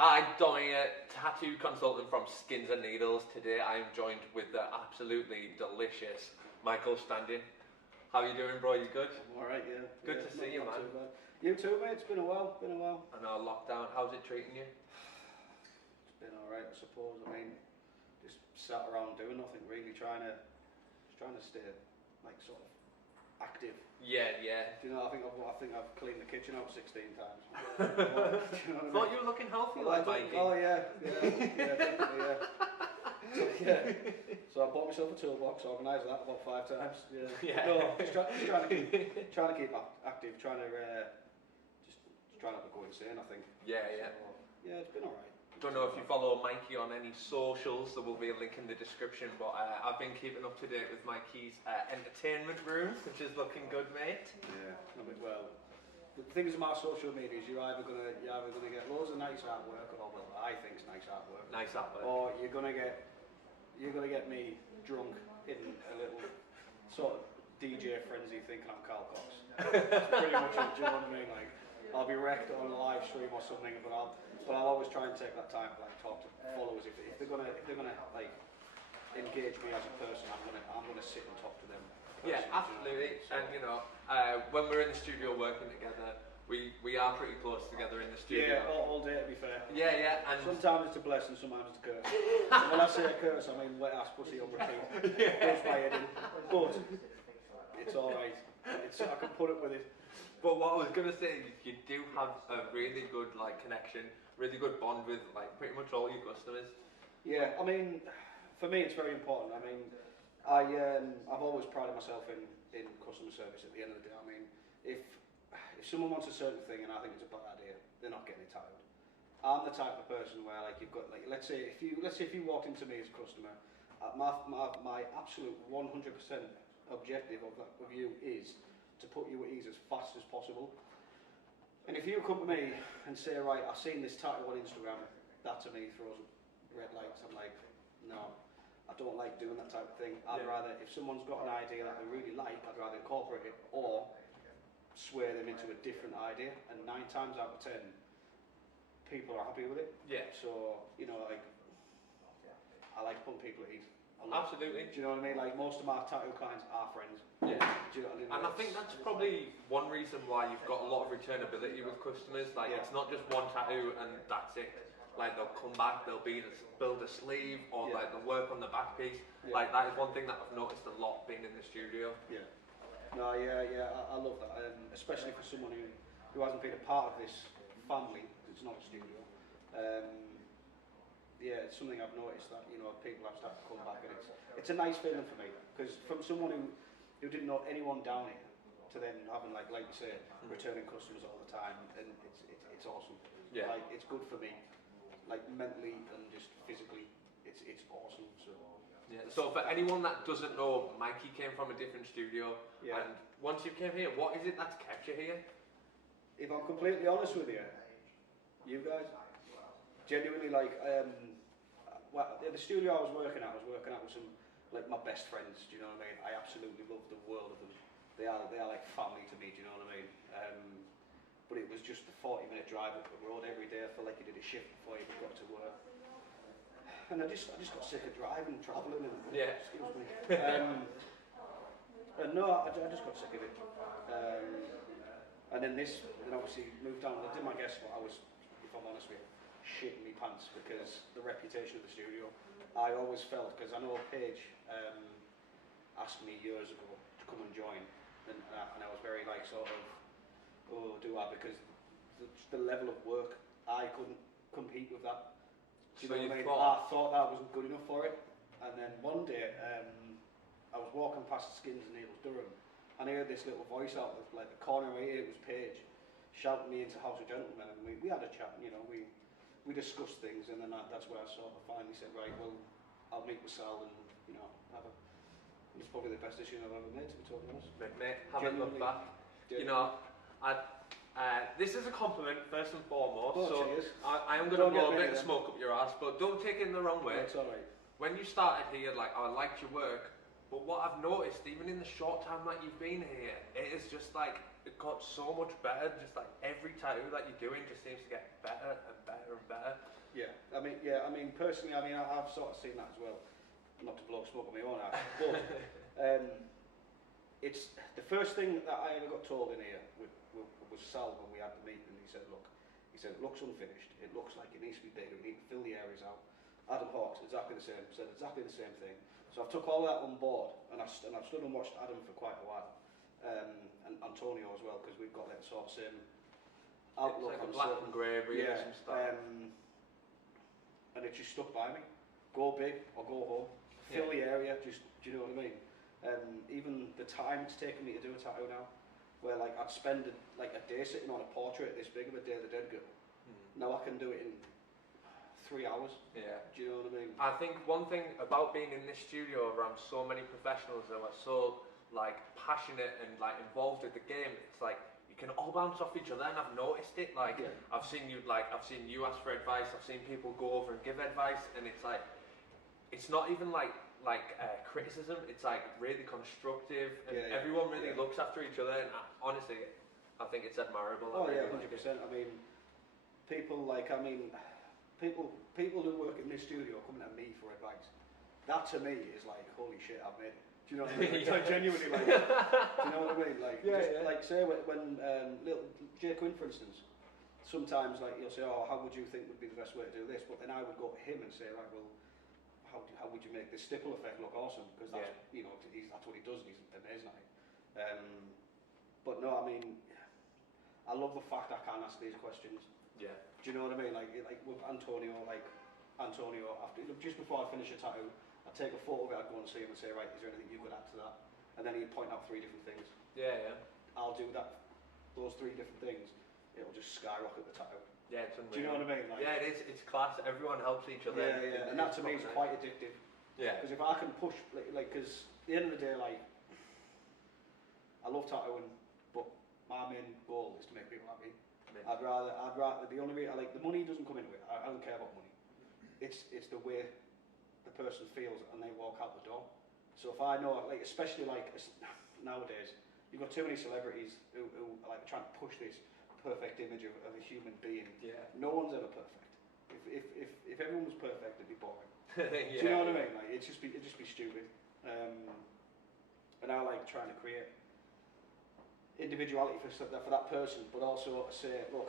Hi, Donny, tattoo consultant from Skins and Needles. Today I am joined with the absolutely delicious Michael Standing. How are you doing, bro? You good? I'm alright, yeah. Good to see you, man. You too, mate. It's been a while. I know, lockdown. How's it treating you? It's been alright, I suppose. I mean, just sat around doing nothing really, trying to stay like sort of active. Yeah. Do you know? I think I've cleaned the kitchen out 16 times. Do you know what I mean? You were looking healthy, like Mikey. Oh yeah, definitely, yeah. So I bought myself a toolbox, organised that about 5 times. Yeah. No, just trying to keep active, trying not to go insane, I think. Yeah. So, yeah, it's been alright. Don't know if you follow Mikey on any socials, there will be a link in the description, but I've been keeping up to date with Mikey's entertainment room, which is looking good, mate. Yeah, well, the things with my social media is you're either gonna get loads of nice artwork, or well, I think it's nice artwork. Nice artwork. Or you're gonna get me drunk in a little sort of DJ frenzy thinking I'm Carl Cox. That's pretty much it, do you know what I mean? Like, I'll be wrecked on a live stream or something, but I'll always try and take that time to like talk to followers. If they're gonna like engage me as a person, I'm gonna sit and talk to them. Yeah, absolutely. And you know, when we're in the studio working together, we are pretty close together in the studio. Yeah, all day to be fair. Yeah. And sometimes it's a blessing, sometimes it's a curse. And when I say a curse, I mean wet ass pussy on repeat. Goes my head in. But it's alright. I can put up with it. But what I was gonna say is you do have a really good like connection, really good bond with like pretty much all your customers. Yeah, I mean, for me it's very important. I mean, I've always prided myself in customer service. At the end of the day, I mean, if someone wants a certain thing and I think it's a bad idea, they're not getting it tired. I'm the type of person where like you've got like let's say if you walked into me as a customer, my absolute 100% objective of you is to put you at ease as fast as possible. And if you come to me and say, right, I've seen this tattoo on Instagram, that to me throws red lights. I'm like, no, I don't like doing that type of thing. I'd rather, if someone's got an idea that they really like, I'd rather incorporate it or sway them into a different idea. And 9 times out of 10, people are happy with it. Yeah. So, you know, like, I like putting people at ease. Absolutely. Do you know what I mean? Like, most of my tattoo clients are friends. Yeah. Do you know what I mean? And I think that's probably one reason why you've got a lot of returnability with customers. Like, it's not just one tattoo and that's it. Like, they'll come back, they'll build a sleeve, or like they'll work on the back piece. Yeah. Like, that is one thing that I've noticed a lot being in the studio. Yeah. No, I love that, especially for someone who hasn't been a part of this family. It's not a studio. Yeah, it's something I've noticed that, you know, people have started to come back, and it's a nice feeling for me, because from someone who didn't know anyone down here to then having like you say, returning customers all the time, and it's awesome. Yeah. Like, it's good for me, like mentally and just physically, it's awesome. So yeah. So for anyone that doesn't know, Mikey came from a different studio, and once you came here, what is it that's kept you here? If I'm completely honest with you, you guys. Genuinely, like, the studio I was working at with some, like, my best friends, do you know what I mean? I absolutely love the world of them. They are like family to me, do you know what I mean? But it was just a 40-minute drive up the road every day. I felt like you did a shift before you got to work. And I just got sick of driving, travelling, and excuse me. And no, I just got sick of it. And then obviously moved down. I did my guess what I was, if I'm honest with you, shitting me pants, because the reputation of the studio. I always felt, because I know Paige asked me years ago to come and join, and I was very like sort of, oh, do I? Because the level of work, I couldn't compete with that. Do you know what I mean? I thought that wasn't good enough for it. And then one day, I was walking past Skins and Needles, Durham, and I heard this little voice out of like the corner of my ear. It was Paige shouting me into House of Gentlemen, and we had a chat. You know, we discussed things, and then that's where I sort of finally said, right, well, I'll meet with Sal, and you know, it's probably the best decision I've ever made, to be totally honest. Mate, haven't looked back. You know, this is a compliment first and foremost. I am going to blow a bit of smoke up your ass, but don't take it in the wrong way. It's alright. When you started here, like, I liked your work, But what I've noticed, even in the short time that you've been here, it is just like it got so much better. Just like every tattoo that you're doing just seems to get better and better and better. Yeah, I mean, personally, I've sort of seen that as well. Not to blow smoke on my own eye, but it's the first thing that I ever got told in here was Sal when we had the meeting. He said, it looks unfinished. It looks like it needs to be bigger. We need to fill the areas out. Adam Hawks, exactly the same. Said exactly the same thing. So I've took all that on board, and I've stood and watched Adam for quite a while, and Antonio as well, because we've got that sort of same outlook. It's like a black and grey, really, some stuff. And it just stuck by me. Go big or go home. Fill the area. Just, do you know what I mean? Even the time it's taken me to do a tattoo now, where like I'd spend a day sitting on a portrait this big of a Day of the Dead girl. Now I can do it in 3 hours. Yeah. Do you know what I mean? I think one thing about being in this studio around so many professionals that are so like passionate and like involved with the game, it's like you can all bounce off each other, and I've noticed it. Like I've seen you ask for advice. I've seen people go over and give advice, and it's like it's not even like criticism. It's like really constructive, and everyone really looks after each other. And honestly, I think it's admirable. Oh yeah, 100%. I mean, people who work in this studio coming at me for advice. That to me is like, holy shit, I've made it. Do you know what I mean? It's like genuinely like, do you know what I mean? Like, like say when little Jay Quinn, for instance, sometimes like he'll say, oh, how would you think would be the best way to do this? But then I would go to him and say, right, well, how would you make this stipple effect look awesome? Because that's that's what he does, and he's amazing at it. But no, I mean, I love the fact I can ask these questions. Yeah. Do you know what I mean? Like with Antonio, after just before I finish a tattoo, I'd take a photo of it, I'd go and see him and say, right, is there anything you could add to that? And then he'd point out 3 different things. Yeah. I'll do that. Those 3 different things, it'll just skyrocket the tattoo. Yeah, it's unreal. Do you know what I mean? Like, yeah, it is. It's class. Everyone helps each other. Yeah. And that to me is quite addictive. Yeah. Because if I can push, because at the end of the day, like, I love tattooing, but my main goal is to make people happy. I'd rather the only way the money doesn't come into it. I don't care about money. It's the way the person feels and they walk out the door. So if I know, like, especially like nowadays, you've got too many celebrities who are like trying to push this perfect image of a human being. Yeah. No one's ever perfect. If everyone was perfect, it'd be boring. Do you know what I mean? Like, it'd just be stupid. And I like trying to create individuality for that person, but also say, look,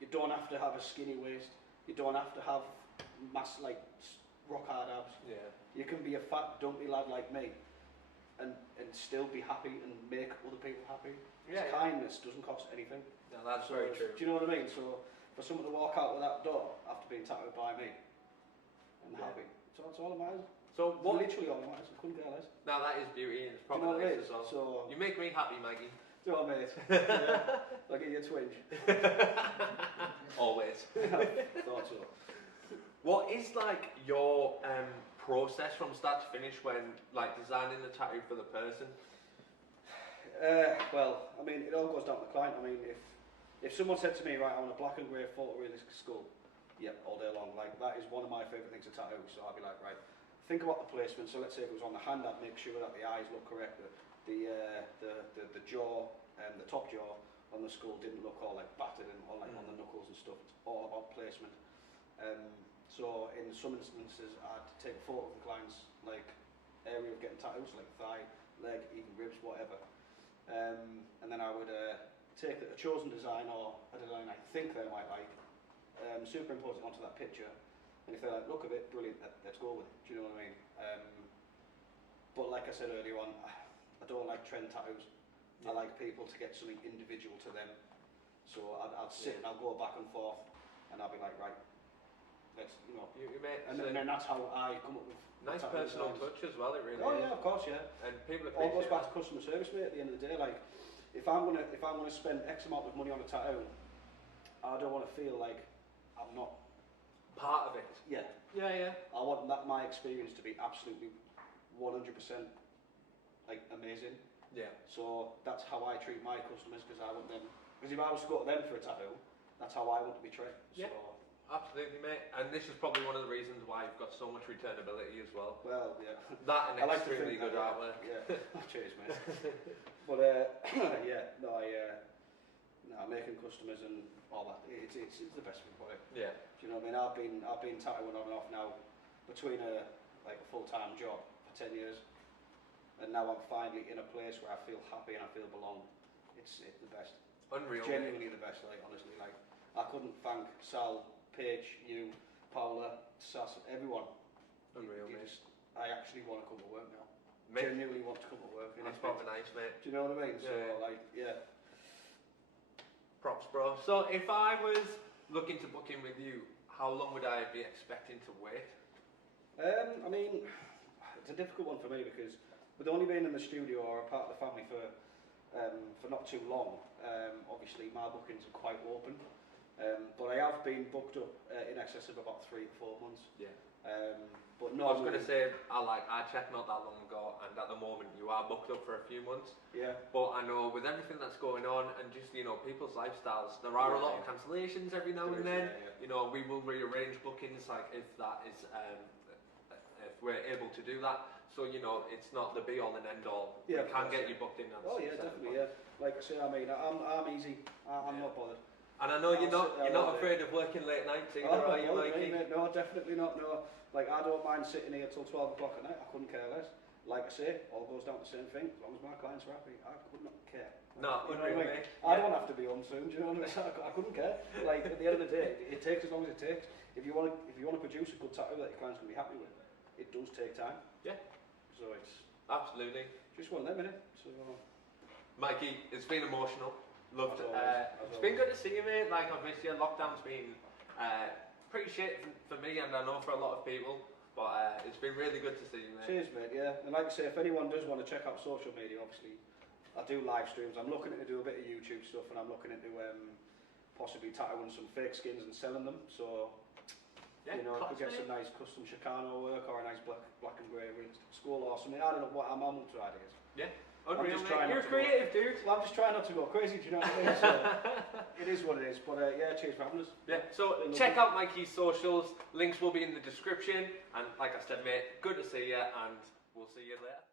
you don't have to have a skinny waist. You don't have to have rock hard abs. Yeah. You can be a fat, dumpy lad like me, and still be happy and make other people happy. Yeah, kindness doesn't cost anything. No, that's very true. Do you know what I mean? So for someone to walk out of that door after being tattooed by me and happy, so that's all it matters. So what? Literally all it matters. I couldn't care less. Now that is beauty, and it's probably nice as well. So you make me happy, Mikey. Do you know what I mean? Yeah. I'll get you a twinge. Always. Thought so. What is like your process from start to finish when like designing the tattoo for the person? Well, I mean, it all goes down to the client. I mean, if someone said to me, right, I want a black and grey photorealistic skull, yeah, all day long. Like, that is one of my favourite things to tattoo. So I'd be like, right, think about the placement. So let's say if it was on the hand, I'd make sure that the eyes look correct, the jaw and the top jaw on the skull didn't look all like battered and all like on the knuckles and stuff. It's all about placement. So in some instances, I'd take a photo of the client's like area of getting tattoos, like thigh, leg, even ribs, whatever. And then I would take a chosen design or a design I think they might like, superimpose it onto that picture, and if they like look of it, brilliant, let's go with it. Do you know what I mean? But like I said earlier on, I don't like trend tattoos. I like people to get something individual to them. So I'd sit and I'll go back and forth, and I'll be like, right, let's, you know. And then that's how I come up with nice personal touch as well. It really. Oh is. Yeah, of course, yeah. And people appreciate. All goes back to customer service, mate. At the end of the day, like, if I'm gonna spend X amount of money on a tattoo, I don't want to feel like I'm not part of it. Yeah. Yeah. I want my experience to be absolutely 100% like amazing. Yeah. So that's how I treat my customers, because I want them. Because if I was to go to them for a tattoo, that's how I want to be treated. Yeah. So Absolutely, mate. And this is probably one of the reasons why you've got so much returnability as well. Well, yeah. That and I like to extremely think good that, artwork. Yeah. Cheers, mate. But yeah, no, making customers and all that, it's the best thing for it. Yeah. Do you know what I mean? I've been tattooing on and off now between a full-time job for 10 years, and now I'm finally in a place where I feel happy and I feel belong. It's the best. Unreal. Genuinely the best. Like honestly, like I couldn't thank Sal, Paige, you, Paula, Sass, everyone. Unreal, mate. I actually want to come to work now. Mate, Genuinely want to come to work. that's probably nice, mate. Do you know what I mean? So Yeah. like, yeah. Props, bro. So if I was looking to book in with you, how long would I be expecting to wait? I mean, it's a difficult one for me because with only being in the studio or a part of the family for not too long, obviously my bookings are quite open. But I have been booked up in excess of about 3 to 4 months. Yeah. But I no, was going to say, I checked not that long ago, and at the moment you are booked up for a few months. Yeah. But I know with everything that's going on and just, people's lifestyles, there are a lot of cancellations every now and then. Yeah. We will rearrange bookings, like if that is, if we're able to do that. So, it's not the be all and end all. Yeah, we can get you booked in. Oh yeah, definitely, yeah. Like I say, I mean, I'm easy. I'm not bothered. And I know you're not all afraid of working late nights either, Oh, are you, Mikey? No, definitely not, no. Like, I don't mind sitting here till 12 o'clock at night, I couldn't care less. Like I say, all goes down to the same thing, as long as my clients are happy, I could not care. No, you know what I mean? I don't have to be home soon, do you know what I mean? I couldn't care. Like, at the end of the day, it takes as long as it takes. If you want to produce a good tattoo that your client's going to be happy with, it does take time. Yeah. So it's... Absolutely. Just one of them, innit? So... Mikey, it's been emotional. Loved it. It's always. been good to see you, mate. Like, I've missed you. Lockdown's been pretty shit for me, and I know for a lot of people. But it's been really good to see you, mate. Cheers, mate. Yeah, and like I say, if anyone does want to check out social media, obviously, I do live streams. I'm looking to do a bit of YouTube stuff, and I'm looking into possibly tattooing some fake skins and selling them. So, yeah, could get some nice custom Chicano work or a nice black and grey skull or something. I don't know what I'm on to ideas. Yeah. Unreal, just mate. trying You're not to creative, dude. Well, I'm just trying not to go crazy, do you know what I mean? So, it is what it is. But yeah, cheers for having us. Yeah, so check out Mikey's socials. Links will be in the description. And like I said, mate, good to see you, and we'll see you later.